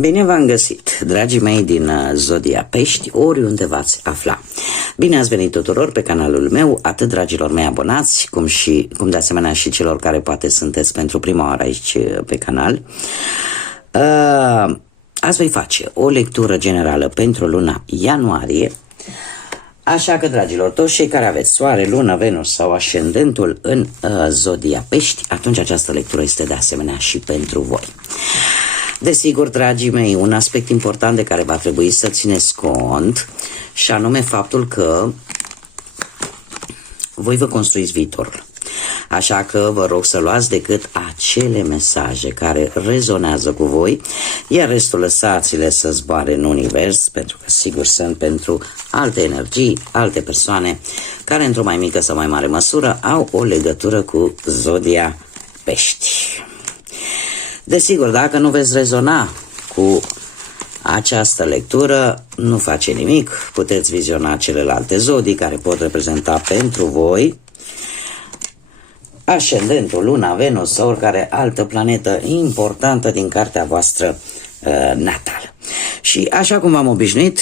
Bine v-am găsit, dragii mei din Zodia Pești, oriunde v-ați afla. Bine ați venit tuturor pe canalul meu, atât dragilor mei abonați, cum de asemenea și celor care poate sunteți pentru prima oară aici pe canal. Azi voi face o lectură generală pentru luna ianuarie. Așa că, dragilor, toți cei care aveți soare, lună, Venus sau ascendentul în Zodia Pești, atunci această lectură este de asemenea și pentru voi. Desigur, dragii mei, un aspect important de care va trebui să țineți cont, și anume faptul că voi vă construiți viitorul. Așa că vă rog să luați decât acele mesaje care rezonează cu voi, iar restul lăsați-le să zboare în univers, pentru că sigur sunt pentru alte energii, alte persoane care într-o mai mică sau mai mare măsură au o legătură cu Zodia Pești. Desigur, dacă nu veți rezona cu această lectură, nu face nimic, puteți viziona celelalte zodii care pot reprezenta pentru voi ascendentul, luna, Venus sau oricare altă planetă importantă din cartea voastră natală. Și așa cum v-am obișnuit,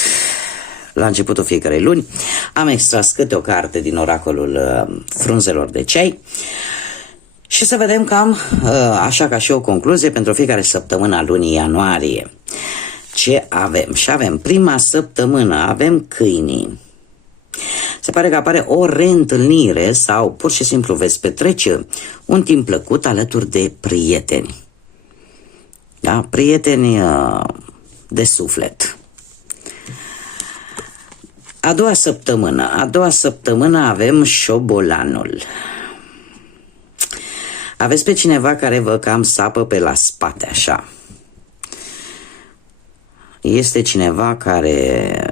la începutul fiecarei luni, am extras câte o carte din oracolul frunzelor de ceai și să vedem cam, așa ca și o concluzie pentru fiecare săptămână a lunii ianuarie. Ce avem? Și avem prima săptămână, avem câinii. Se pare că apare o reîntâlnire sau pur și simplu veți petrece un timp plăcut alături de prieteni. Da? Prieteni de suflet. A doua săptămână avem șobolanul. Aveți pe cineva care vă cam sapă pe la spate, așa. Este cineva care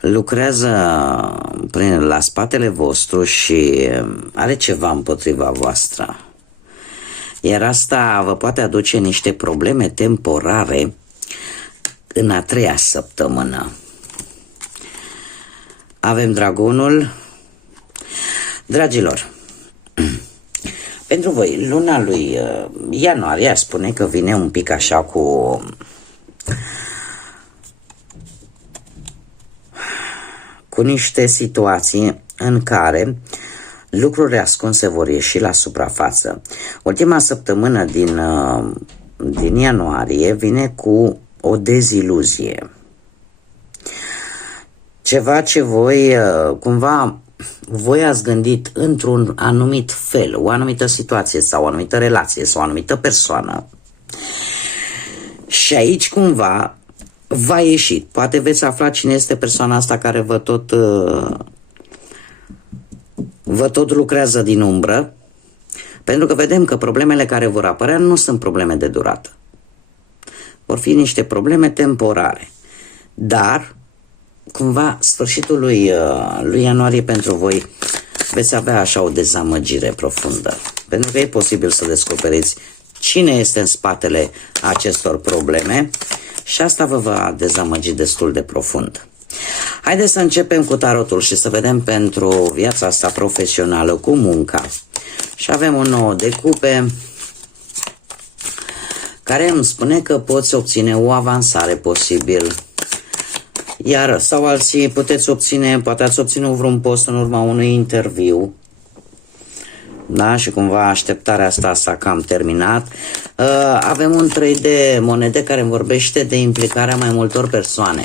lucrează la spatele vostru și are ceva împotriva voastră. Iar asta vă poate aduce niște probleme temporare în a treia săptămână. Avem dragonul. Dragilor, pentru voi, luna lui ianuarie spune că vine un pic așa cu niște situații în care lucruri ascunse vor ieși la suprafață. Ultima săptămână din ianuarie vine cu o deziluzie. Ceva ce voi cumva voi ați gândit într-un anumit fel, o anumită situație sau o anumită relație sau o anumită persoană și aici cumva va ieși. Poate veți afla cine este persoana asta care vă tot lucrează din umbră, pentru că vedem că problemele care vor apărea nu sunt probleme de durată. Vor fi niște probleme temporare. Dar cumva sfârșitul lui ianuarie pentru voi veți avea așa o dezamăgire profundă, pentru că e posibil să descoperiți cine este în spatele acestor probleme și asta vă va dezamăgi destul de profund. Haideți să începem cu tarotul și să vedem pentru viața asta profesională, cu munca. Și avem un 9 de cupe care îmi spune că poți obține o avansare posibil. Iar sau alții poate ați obține vreun post în urma unui interviu. Da? Și cumva așteptarea asta s-a cam terminat. Avem un 3 de monede care îmi vorbește de implicarea mai multor persoane.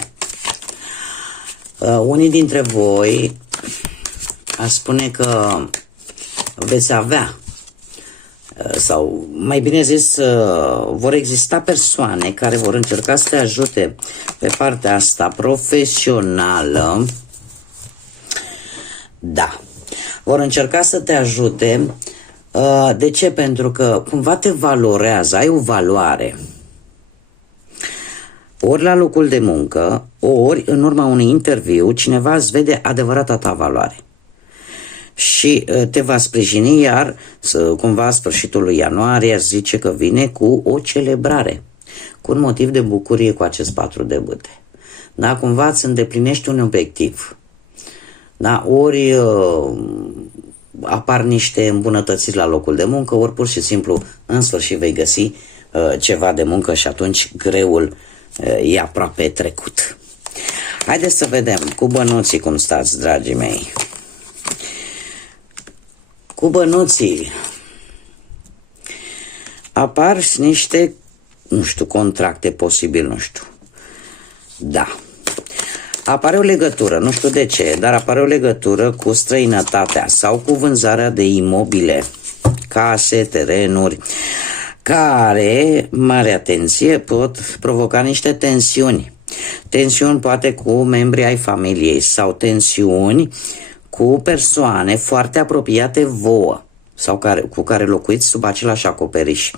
Unii dintre voi aș spune că veți avea, sau mai bine zis, vor exista persoane care vor încerca să te ajute pe partea asta profesională. Da, vor încerca să te ajute. De ce? Pentru că cumva te valorează, ai o valoare. Ori la locul de muncă, ori în urma unui interviu, cineva îți vede adevărata ta valoare și te va sprijini, iar cumva sfârșitul lui ianuarie zice că vine cu o celebrare, cu un motiv de bucurie cu acest 4 de bâte. Da? Cumva îți îndeplinești un obiectiv. Da? Ori apar niște îmbunătățiri la locul de muncă, ori pur și simplu în sfârșit vei găsi ceva de muncă și atunci greul e aproape trecut. Haideți să vedem cu bănuții cum stați, dragii mei. Cu bănuții apar niște, nu știu, contracte posibil, nu știu. Da. Apare o legătură, nu știu de ce, dar apare o legătură cu străinătatea sau cu vânzarea de imobile, case, terenuri, care, mare atenție, pot provoca niște tensiuni. Tensiuni poate cu membrii ai familiei sau tensiuni cu persoane foarte apropiate vouă sau cu care locuiți sub același acoperiș.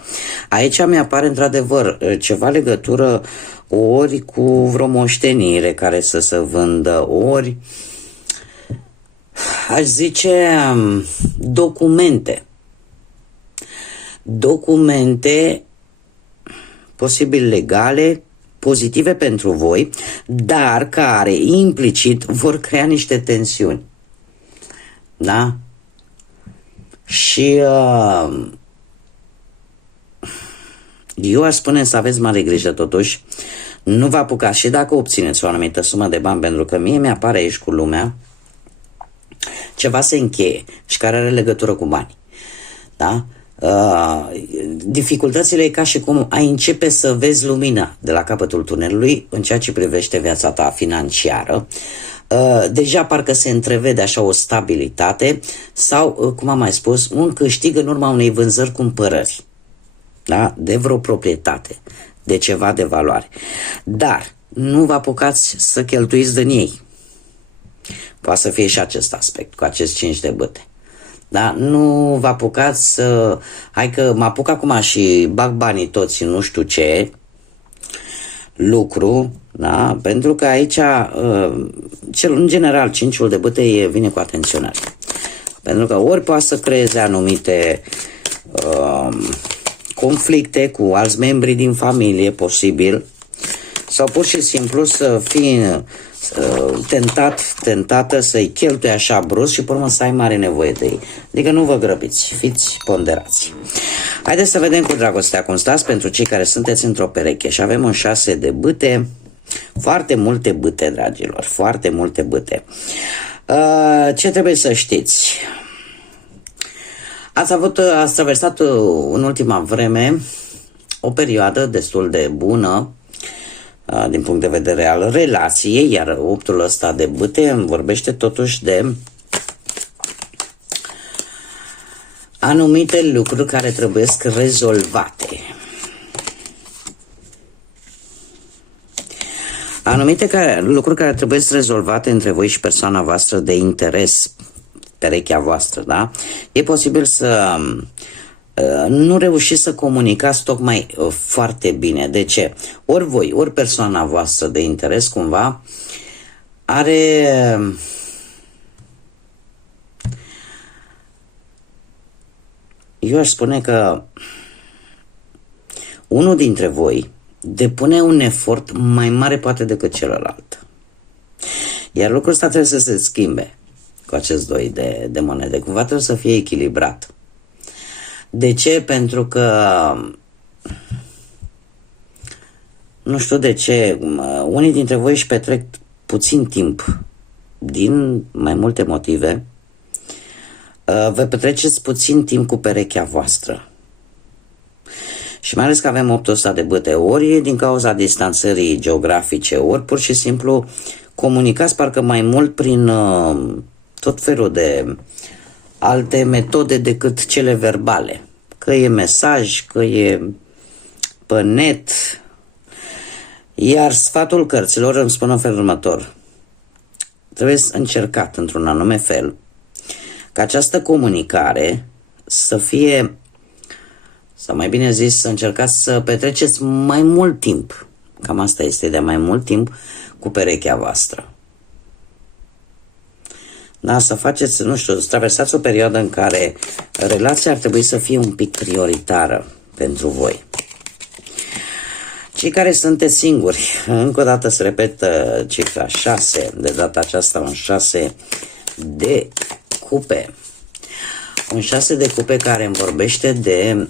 Aici mi-apare într-adevăr ceva legătură ori cu vreo moștenire care să se vândă, ori aș zice documente posibil legale, pozitive pentru voi, dar care implicit vor crea niște tensiuni. Da? Și eu aș spune să aveți mare grijă totuși, nu vă apucați și dacă obțineți o anumită sumă de bani, pentru că mie mi-apare aici cu lumea ceva se încheie și care are legătură cu bani. Da? Dificultățile e ca și cum ai începe să vezi lumina de la capătul tunelului în ceea ce privește viața ta financiară. Deja parcă se întrevede așa o stabilitate sau, cum am mai spus, un câștig în urma unei vânzări-cumpărări, da? De vreo proprietate, de ceva de valoare. Dar nu vă apucați să cheltuiți din ei. Poate să fie și acest aspect, cu acest 5 de bâte. Da? Nu vă apucați să... Hai că mă apuc acum și bag banii toți în nu știu ce lucru, da? Pentru că aici, în general, 5-ul de bâte vine cu atenționare. Pentru că ori poate să creeze anumite conflicte cu alți membri din familie, posibil, sau pur și simplu să fii tentată să-i cheltui așa brusc și pe urmă să ai mare nevoie de ei. Adică nu vă grăbiți, fiți ponderați. Haideți să vedem cu dragostea cum stați pentru cei care sunteți într-o pereche. Și avem un 6 de bâte, foarte multe bâte, dragilor, foarte multe bâte. Ce trebuie să știți? Ați traversat în ultima vreme o perioadă destul de bună din punct de vedere al relației, iar 8-ul ăsta de bâte îmi vorbește totuși de anumite lucruri care trebuie rezolvate. Anumite lucruri care trebuie rezolvate între voi și persoana voastră de interes, perechea voastră, da? E posibil să nu reușiți să comunicați tocmai foarte bine. De ce? Ori voi, ori persoana voastră de interes cumva are eu aș spune că unul dintre voi depune un efort mai mare poate decât celălalt. Iar lucrul ăsta trebuie să se schimbe cu acest 2 de monede. Cumva trebuie să fie echilibrat. De ce? Pentru că nu știu de ce unii dintre voi își petrec puțin timp din mai multe motive. Vă petreceți puțin timp cu perechea voastră. Și mai ales că avem 8 ăsta de bâte, ori din cauza distanțării geografice, ori pur și simplu comunicați parcă mai mult prin tot felul de alte metode decât cele verbale. Că e mesaj, că e pe net. Iar sfatul cărților îmi spune în felul următor. Trebuie încercat într-un anume fel ca această comunicare să fie, sau mai bine zis, să încercați să petreceți mai mult timp. Cam asta este, de mai mult timp cu perechea voastră. Da, să faceți, nu știu, să traversați o perioadă în care relația ar trebui să fie un pic prioritară pentru voi. Cei care sunteți singuri, încă o dată se repetă cifra 6, de data aceasta un 6 de cupe. Un 6 de cupe care îmi vorbește de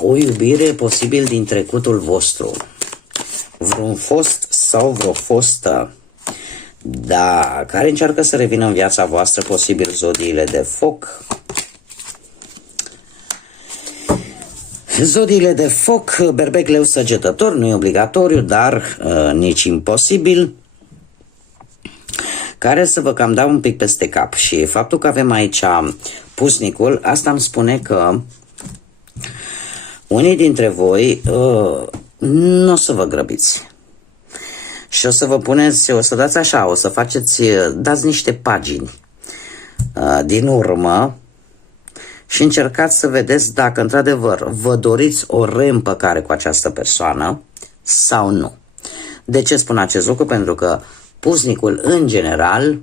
O iubire posibil din trecutul vostru, vreun fost sau vreo fostă, da, care încearcă să revină în viața voastră, posibil zodiile de foc. Zodiile de foc, berbec, leu, săgetător, nu e obligatoriu, dar nici imposibil, care să vă cam dau un pic peste cap. Și faptul că avem aici pusnicul, asta îmi spune că unii dintre voi nu o să vă grăbiți. Și o să vă puneți, o să dați așa, o să faceți, dați niște pagini din urmă și încercați să vedeți dacă într-adevăr vă doriți o reîmpăcare cu această persoană sau nu. De ce spun acest lucru? Pentru că pusnicul în general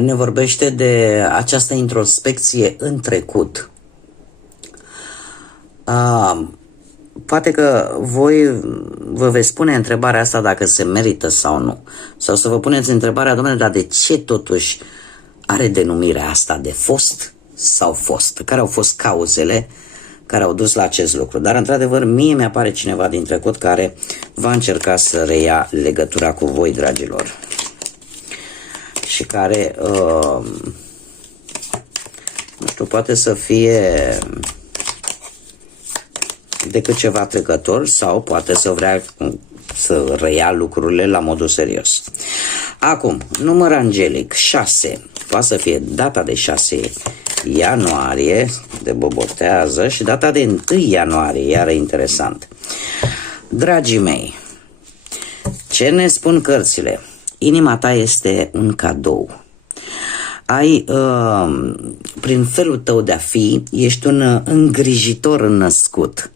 ne vorbește de această introspecție în trecut. Poate că voi vă veți pune întrebarea asta dacă se merită sau nu. Sau să vă puneți întrebarea, domnule, dar de ce totuși are denumirea asta de fost sau fost? Care au fost cauzele care au dus la acest lucru? Dar, într-adevăr, mie mi-apare cineva din trecut care va încerca să reia legătura cu voi, dragilor. Și care, nu știu, poate să fie decât ceva trecător sau poate să vrea să reia lucrurile la modul serios. Acum, număr angelic 6, poate să fie data de 6 ianuarie, de bobotează, și data de 1 ianuarie, iară interesant. Dragii mei, ce ne spun cărțile? Inima ta este un cadou. Ai, prin felul tău de a fi, ești un îngrijitor născut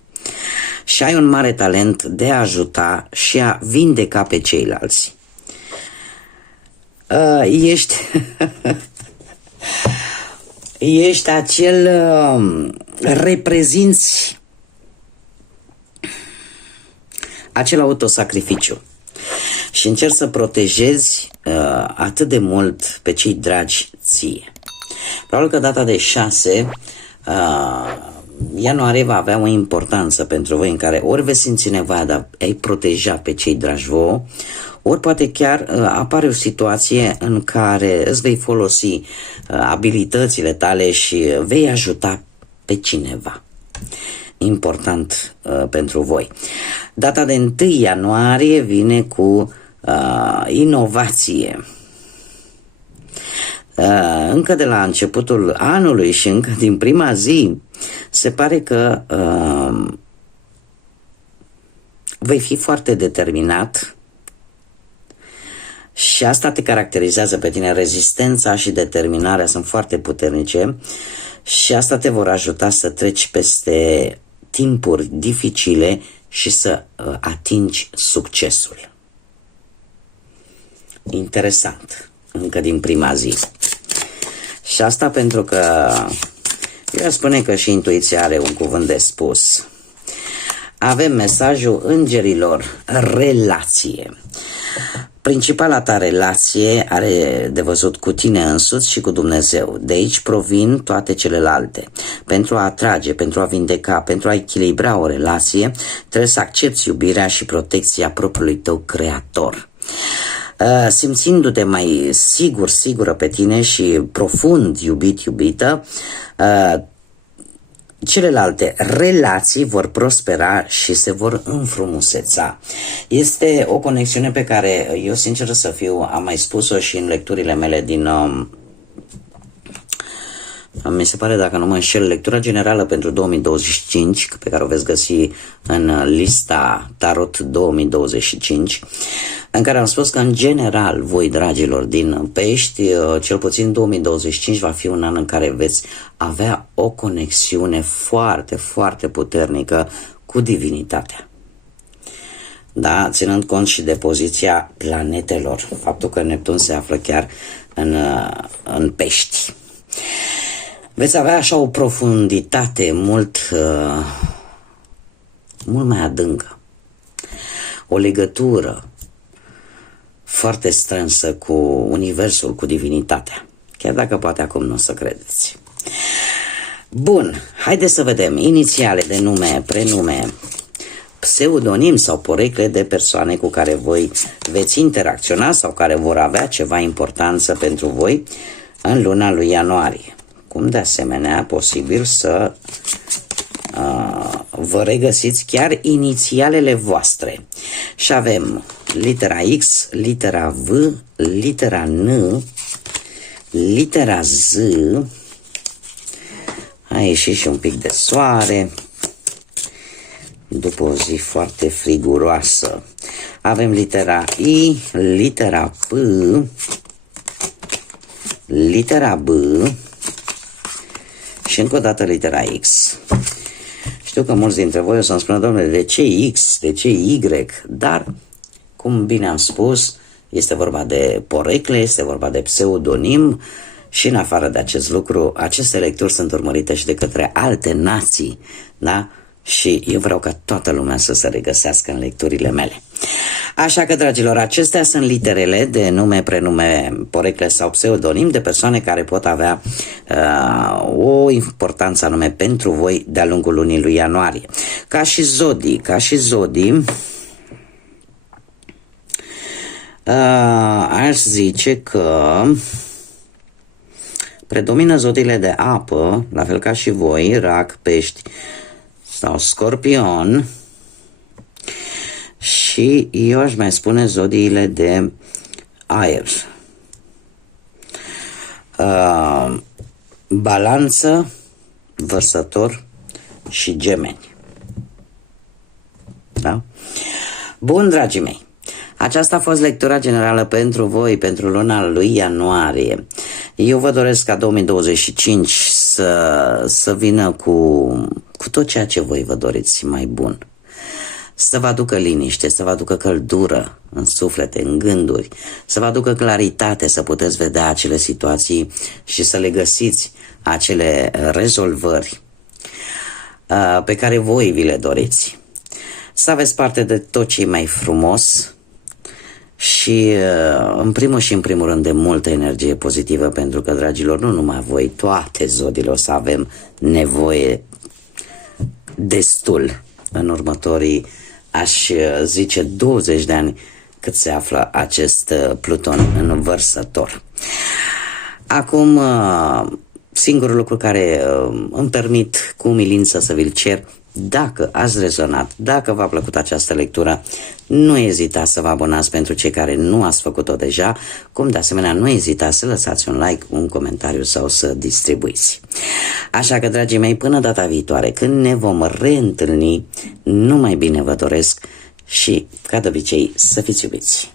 și ai un mare talent de a ajuta și a vindeca pe ceilalți. Ești ești acel reprezinți acel autosacrificiu și încerci să protejezi atât de mult pe cei dragi ție. Probabil că data de 6 ianuarie va avea o importanță pentru voi în care ori veți simți nevoia de a-i proteja pe cei dragi vouă, ori poate chiar apare o situație în care îți vei folosi abilitățile tale și vei ajuta pe cineva. Important pentru voi. Data de 1 ianuarie vine cu inovație. Încă de la începutul anului și încă din prima zi se pare că vei fi foarte determinat și asta te caracterizează pe tine. Rezistența și determinarea sunt foarte puternice și asta te vor ajuta să treci peste timpuri dificile și să atingi succesul. Interesant, încă din prima zi. Și asta pentru că eu aș spune că și intuiția are un cuvânt de spus. Avem mesajul îngerilor, relație. Principala ta relație are de văzut cu tine însuți și cu Dumnezeu. De aici provin toate celelalte. Pentru a atrage, pentru a vindeca, pentru a echilibra o relație, trebuie să accepti iubirea și protecția propriului tău creator. Simțindu-te mai sigură pe tine și profund iubită, celelalte relații vor prospera și se vor înfrumuseța. Este o conexiune pe care eu, sincer să fiu, am mai spus-o și în lecturile mele din mi se pare, dacă nu mă înșel, lectura generală pentru 2025, pe care o veți găsi în lista Tarot 2025, în care am spus că, în general, voi, dragilor din Pești, cel puțin 2025 va fi un an în care veți avea o conexiune foarte, foarte puternică cu divinitatea. Da, ținând cont și de poziția planetelor, faptul că Neptun se află chiar în Pești. Veți avea așa o profunditate mult mai adâncă, o legătură foarte strânsă cu universul, cu divinitatea, chiar dacă poate acum nu o să credeți. Bun, haideți să vedem inițiale de nume, prenume, pseudonim sau porecle de persoane cu care voi veți interacționa sau care vor avea ceva importanță pentru voi în luna lui ianuarie. Cum de asemenea posibil să vă regăsiți chiar inițialele voastre. Și avem litera X, litera V, litera N, litera Z, a ieșit și un pic de soare după o zi foarte friguroasă. Avem litera I, litera P, litera B și încă o dată litera X. Știu că mulți dintre voi o să-mi spună, domnule, de ce X, de ce Y? Dar, cum bine am spus, este vorba de porecle, este vorba de pseudonim și în afară de acest lucru, aceste lecturi sunt urmărite și de către alte nații, da? Și eu vreau ca toată lumea să se regăsească în lecturile mele. Așa că, dragilor, acestea sunt literele de nume, prenume, porecle sau pseudonim de persoane care pot avea o importanță anume pentru voi de-a lungul lunii lui ianuarie. Ca și zodii, aș zice că predomină zodiile de apă, la fel ca și voi, Rac, Pești sau Scorpion, și eu aș mai spune zodiile de aer. Balanță, Vărsător și Gemeni. Da? Bun, dragii mei, aceasta a fost lectura generală pentru voi, pentru luna lui ianuarie. Eu vă doresc ca 2025 să vină cu tot ceea ce voi vă doriți mai bun. Să vă aducă liniște, să vă aducă căldură în suflete, în gânduri, să vă aducă claritate, să puteți vedea acele situații și să le găsiți acele rezolvări pe care voi vi le doriți. Să aveți parte de tot ce e mai frumos și în primul rând de multă energie pozitivă, pentru că, dragilor, nu numai voi, toate zodiile o să avem nevoie destul în următorii, aș zice, 20 de ani cât se află acest Pluton în Vărsător. Acum, singurul lucru care îmi permit cu umilință să vi-l cer, dacă ați rezonat, dacă v-a plăcut această lectură, nu ezitați să vă abonați pentru cei care nu ați făcut-o deja, cum de asemenea nu ezitați să lăsați un like, un comentariu sau să distribuiți. Așa că, dragii mei, până data viitoare, când ne vom reîntâlni, numai bine vă doresc și, ca de obicei, să fiți iubiți!